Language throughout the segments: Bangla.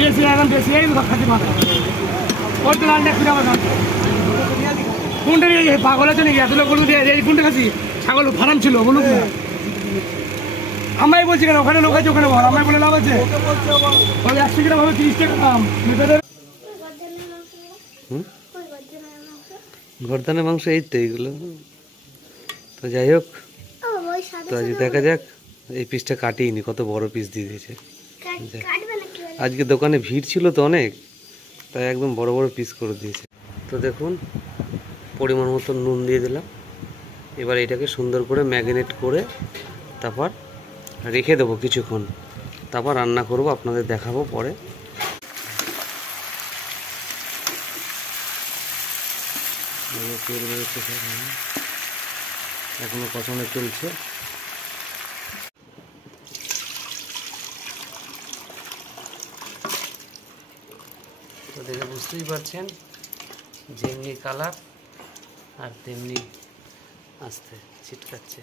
বেশি একদম বেশি এই খাসি মাথা ওই তো লালটা ফিরে আবার কোনটা নিয়ে পাগল আছে নাকি এত লোক বলুন এই কোনটা খাসি ছাগল ফার্ম ছিল বলুন না আমায় বলছি কেন ওখানে লোক আছে ওখানে বল আমায় বলে লাভ আছে ওই 100 গ্রাম হবে 30 টাকা দাম গর্দানের মাংস এই তো এইগুলো তো যাই হোক তো আজ দেখা যাক এই পিসটা কাটিয়ে কত বড় পিস দিয়ে দিয়েছে আজকে দোকানে ভিড় ছিল তো অনেক তাই একদম বড় বড় পিস করে দিয়েছে তো দেখুন পরিমাণ মতো নুন দিয়ে দিলাম এবার এটাকে সুন্দর করে ম্যারিনেট করে তারপর রেখে দেবো কিছুক্ষণ তারপর রান্না করব আপনাদের দেখাবো পরে তেল বেরোচ্ছে এখনো কষানো চলছে তো দেখে বুঝতেই পারছেন যেমনি কালার আর তেমনি আস্তে ছিটকাচ্ছে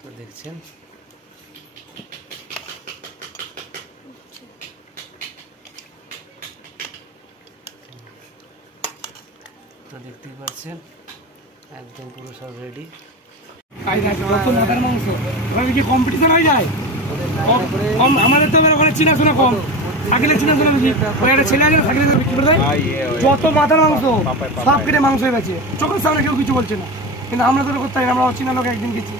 তো দেখছেন তো দেখতেই পাচ্ছেন একদম পুরো সব রেডি মাথার মাংস ওখানে কি কম্পিটিশন হয়ে যায় আমাদের তো ওখানে চিনাশোনা কম থাকলে চিনাশোনা বেশি ওই একটা ছেলে আছে থাকলে বিক্রি করে দেয় যত মাথার মাংস সব কেটে মাংস হয়ে গেছে চোখের সামনে কেউ কিছু বলছে না কিন্তু আমরা তো করতে পারি আমরা অচেনা লোক একদিন গেছি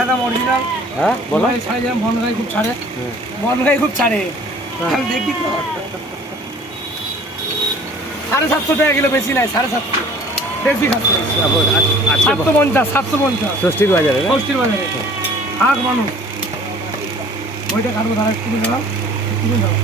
একদম অরিজিনাল হ্যাঁ বলো ছাড়ে যেমন বনগাই খুব ছাড়ে বনগাই খুব ছাড়ে আমি দেখি তো 750 টাকা কিলো বেশি নাই 750 বেশি খাচ্ছে 750 ষষ্ঠীর বাজারে আগ মানুষ ওইটা কাটবো তারা কিনে দিলাম কিনে দাও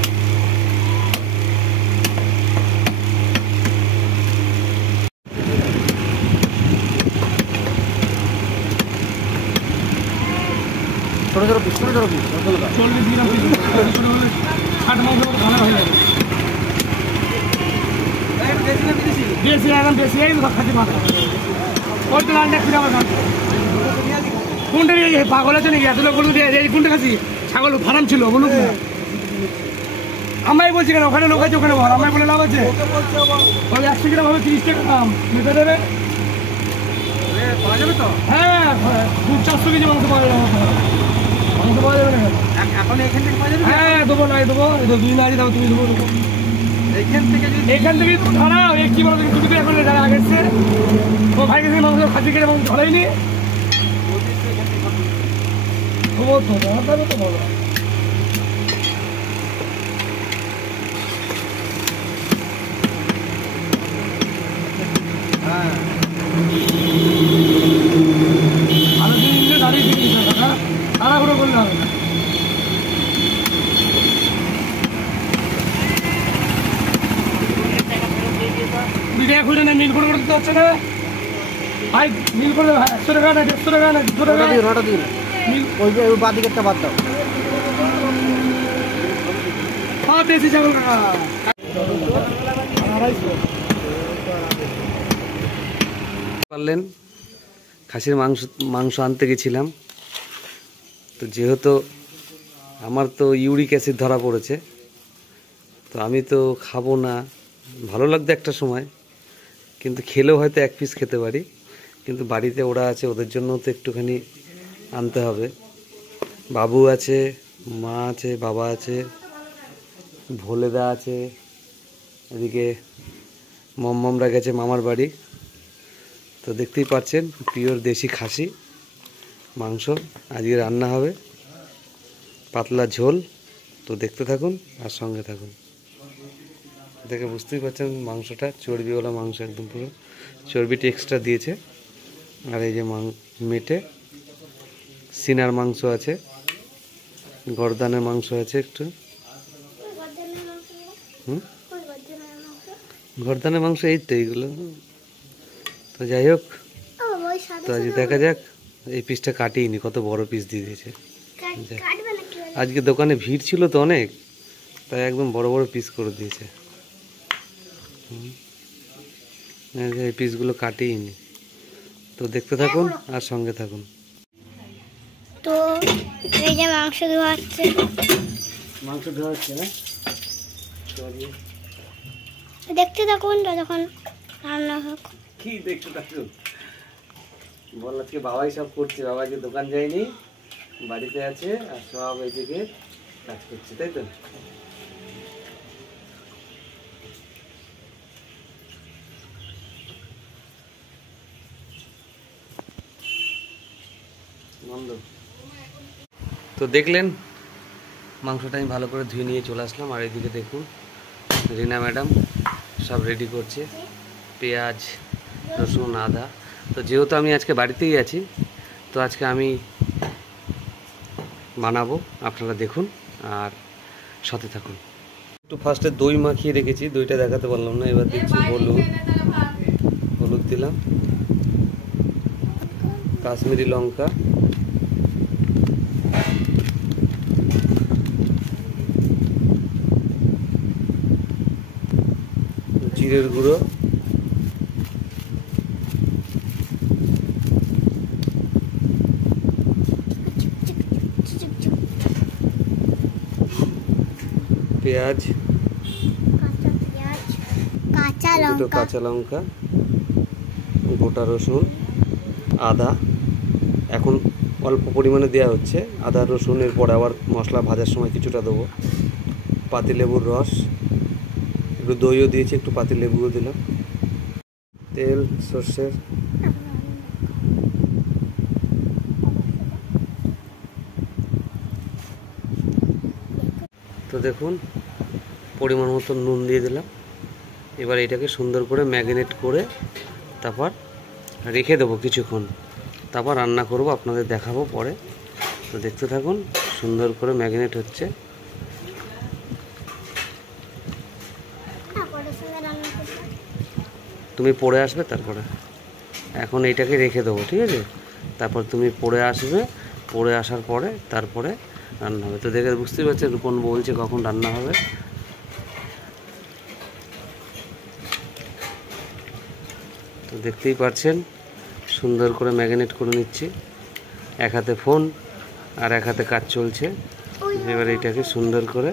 ছোটো ছোটো পিস ছোটো ছোটো পিস 40 গ্রাম পিস ছোটো হলে 60 মাংস ভালো হয়ে যাবে বেশি একদম বেশি এই খাসি মাথা ওই তো লালটা ফিরে আবার কোনটা নিয়ে পাগল আছে নাকি এত লোক বলুন এই কোনটা খাসি ছাগল ফার্ম ছিল বলুন না আমায় বলছি কেন ওখানে লোক আছে ওখানে বল আমায় বলে লাভ আছে ওই 100 গ্রাম হবে 30 টাকা দাম নিতে দেবে পাওয়া যাবে তো হ্যাঁ 400 কেজি মাংস পাওয়া যাবে মাংস পাওয়া যাবে না এখন এখান থেকে পাওয়া যাবে হ্যাঁ দেবো নাই দেবো দুই না দাও তুমি দেবো এখান থেকে ধরা কি বলো তুমি টুপি এখন যারা আগে এসছে ও ভাই কাছে মাংস খাসি কেটে মাংস ধরাইনি ও তো ধরা তো বলো হ্যাঁ ভালো দিন দাঁড়িয়ে দিচ্ছি দাদা তাড়াহুড়ো করলে হবে না বিরিয়া খুঁজে না মিল করে দিতে হচ্ছে না ভাই মিল করে 100 টাকা না 150 টাকা না 200 টাকা রটা দিন মিল ওই যে বাদ দিকেরটা বাদ দাও হ্যাঁ দেশি ছাগল কাকা পারলেন খাসির মাংস আনতে গেছিলাম তো যেহেতু আমার তো ইউরিক অ্যাসিড ধরা পড়েছে তো আমি তো খাবো না ভালো লাগতো একটা সময় কিন্তু খেলেও হয়তো এক পিস খেতে পারি কিন্তু বাড়িতে ওরা আছে ওদের জন্য তো একটুখানি আনতে হবে বাবু আছে মা আছে বাবা আছে ভোলেদা আছে এদিকে মমরা গেছে মামার বাড়ি তো দেখতেই পাচ্ছেন পিওর দেশি খাসি মাংস আজকে রান্না হবে পাতলা ঝোল তো দেখতে থাকুন আর সঙ্গে থাকুন দেখে বুঝতেই পারছেন মাংসটা চর্বিওয়ালা মাংস একদম পুরো চর্বিটা এক্সট্রা দিয়েছে আর এই যে মেটে সিনার মাংস আছে গর্দানের মাংস আছে একটু গর্দানের মাংস এই তো এইগুলো তো যাই হোক তো আজ দেখা যাক এই পিসটা কাটিয়ে কত বড় পিস দিয়ে দিয়েছে আজকে দোকানে ভিড় ছিল তো অনেক তাই একদম বড় বড় পিস করে দিয়েছে এই পিসগুলো কাটিয়ে নি। তো দেখতে থাকুন আর সঙ্গে থাকুন। তো এই যে মাংস ধোয়া হচ্ছে। মাংস ধোয়া হচ্ছে না? দেখতে থাকুন যতক্ষণ রান্না হোক। কি দেখতে থাকুন? বল আজকে বাবাই সব করছে, বাবা যে দোকান যায়নি, বাড়িতে আছে আর সব এইদিকে কাজ করছে, তাই তো? তো দেখলেন মাংসটা আমি ভালো করে ধুয়ে নিয়ে চলে আসলাম। আর এদিকে দেখুন রিনা ম্যাডাম সব রেডি করছে, পেঁয়াজ, রসুন, আদা। তো যেহেতু আমি আজকে বাড়িতেই আছি, তো আজকে আমি বানাবো, আপনারা দেখুন আর সাথে থাকুন। একটু ফার্স্টে দই মাখিয়ে রেখেছি, দইটা দেখাতে পারলাম না। এবার দিচ্ছি হলুদ দিলাম, কাশ্মীরি লঙ্কা, জিরের গুঁড়ো, পেঁয়াজ, দুটো কাঁচা লঙ্কা, গোটা রসুন, আদা। এখন অল্প পরিমাণে দেওয়া হচ্ছে আদা রসুনের পরে, আবার মশলা ভাজার সময় কিছুটা দেবো। পাতিলেবুর রস, একটু দইও দিয়েছি, একটু পাতিলেবুও দিলাম, তেল সর্ষের, তো দেখুন পরিমাণ মতো নুন দিয়ে দিলাম। এবার এটাকে সুন্দর করে ম্যারিনেট করে তারপর রেখে দেবো কিছুক্ষণ, তারপর রান্না করব, আপনাদের দেখাবো পরে। তো দেখতে থাকুন, সুন্দর করে ম্যারিনেট হচ্ছে। তুমি পড়ে আসবে তারপরে, এখন এইটাকে রেখে দেবো, ঠিক আছে? তারপর তুমি পড়ে আসবে, পড়ে আসার পরে তারপরে রান্না হবে। তো দেখে বুঝতেই পারছেন রূপন বলছে কখন রান্না হবে। তো দেখতেই পাচ্ছেন সুন্দর করে ম্যারিনেট করে নিচ্ছি, এক হাতে ফোন আর এক হাতে কাজ চলছে। এবার এইটাকে সুন্দর করে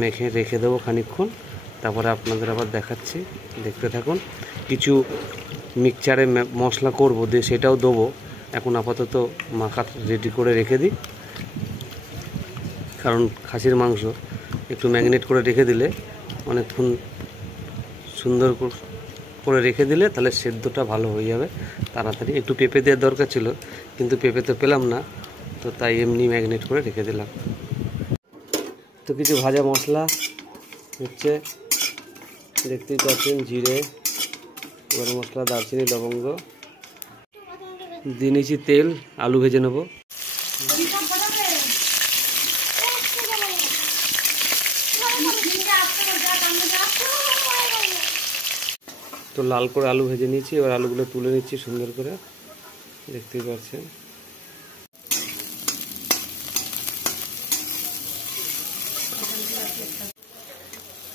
মেখে রেখে দেবো খানিকক্ষণ, তারপরে আপনাদের আবার দেখাচ্ছি, দেখতে থাকুন। কিছু মিক্সচারে মশলা করব, দিয়ে সেটাও দেবো। এখন আপাতত মাখা রেডি করে রেখে দিই, কারণ খাসির মাংস একটু ম্যারিনেট করে রেখে দিলে, অনেকক্ষণ সুন্দর করে রেখে দিলে তাহলে সেদ্ধটা ভালো হয়ে যাবে তাড়াতাড়ি। একটু পেঁপে দেওয়ার দরকার ছিল, কিন্তু পেঁপে তো পেলাম না, তো তাই এমনি ম্যারিনেট করে রেখে দিলাম। তো কিছু ভাজা মশলা হচ্ছে, দেখতেই পাচ্ছেন, জিরে, গরম মশলা, দারচিনি, লবঙ্গ দিয়ে নিয়েছি, তেল, আলু ভেজে নেব। তো লাল করে আলু ভেজে নিয়েছি, এবার আলুগুলো তুলে নিচ্ছি সুন্দর করে, দেখতেই পাচ্ছেন।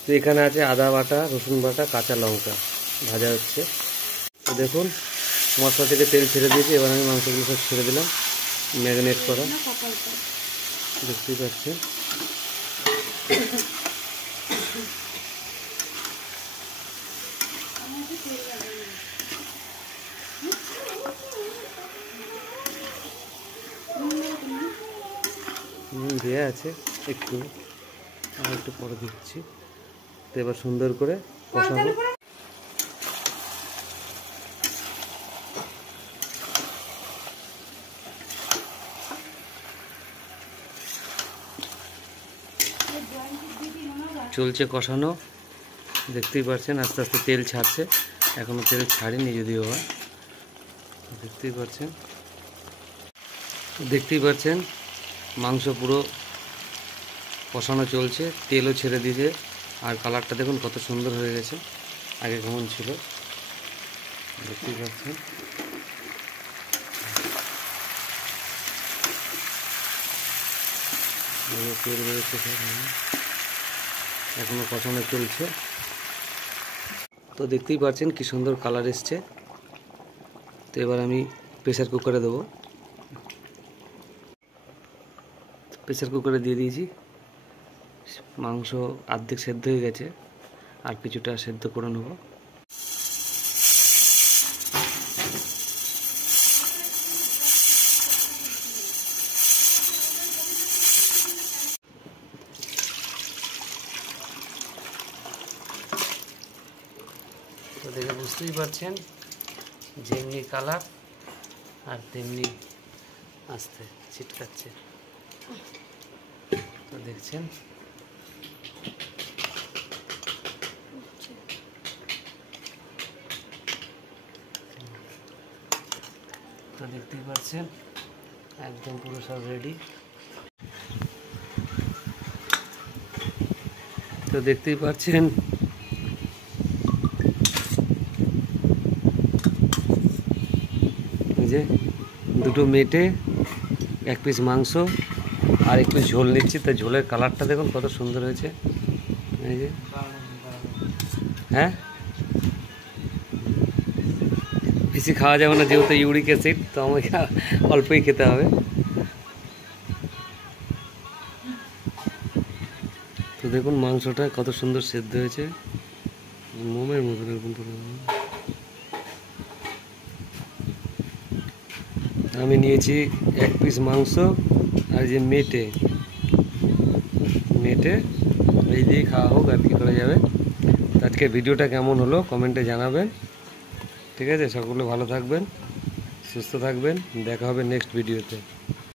তো এখানে আছে আদা বাটা, রসুন বাটা, কাঁচা লঙ্কা ভাজা হচ্ছে। তো দেখুন মশলা থেকে তেল ছেড়ে দিয়েছি, এবার আমি মাংসগুলো সব ছেড়ে দিলাম, ম্যারিনেট করা, দেখতেই পাচ্ছেন। দেওয়া আছে একটু, আর একটু পরে দিচ্ছি। তো এবার সুন্দর করে কষাবো। চলছে কষানো, দেখতেই পাচ্ছেন আস্তে আস্তে তেল ছাড়ছে, এখনো তেল ছাড়েনি যদিও বা, দেখতেই পাচ্ছেন মাংস পুরো কষানো চলছে, তেলও ছেড়ে দিয়েছে, আর কালারটা দেখুন কত সুন্দর হয়ে গেছে, আগে কেমন ছিল দেখতেই পাচ্ছেন। তেল বেরোচ্ছে, এখনো কষানো চলছে। তো দেখতেই পাচ্ছেন কি সুন্দর কালার এসছে। তো এবার আমি প্রেসার কুকারে দেবো। প্রেসার কুকারে দিয়ে দিয়েছি। মাংস অর্ধেক সেদ্ধ হয়ে গেছে, আর কিছুটা সেদ্ধ করে নেব। তো দেখে বুঝতেই পারছেন যেমনি কালার আর তেমনি আস্তে ছিটকাচ্ছে। তো দেখছেন তো দেখতেই পাচ্ছেন একদম পুরো সব রেডি। তো দেখতেই পাচ্ছেন যে দুটো মেটে, এক পিস মাংস আর একটু ঝোল নিচ্ছি। তো ঝোলের কালারটা দেখুন কত সুন্দর হয়েছে। এই যে হ্যাঁ, বেশি খাওয়া যাবে না যেহেতু ইউরিক অ্যাসিড, তো আমাকে অল্পই খেতে হবে। তো দেখুন মাংসটা কত সুন্দর সেদ্ধ হয়েছে, মোমের মতন এরকম পুরো। আমি নিয়েছি এক পিস মাংস আর যে মেটে এই দিয়ে খাওয়া হোক, আর কি করা যাবে। আজকে ভিডিওটা কেমন হলো কমেন্টে জানাবেন। ঠিক আছে, সকলে ভালো থাকবেন, সুস্থ থাকবেন, দেখা হবে নেক্সট ভিডিওতে।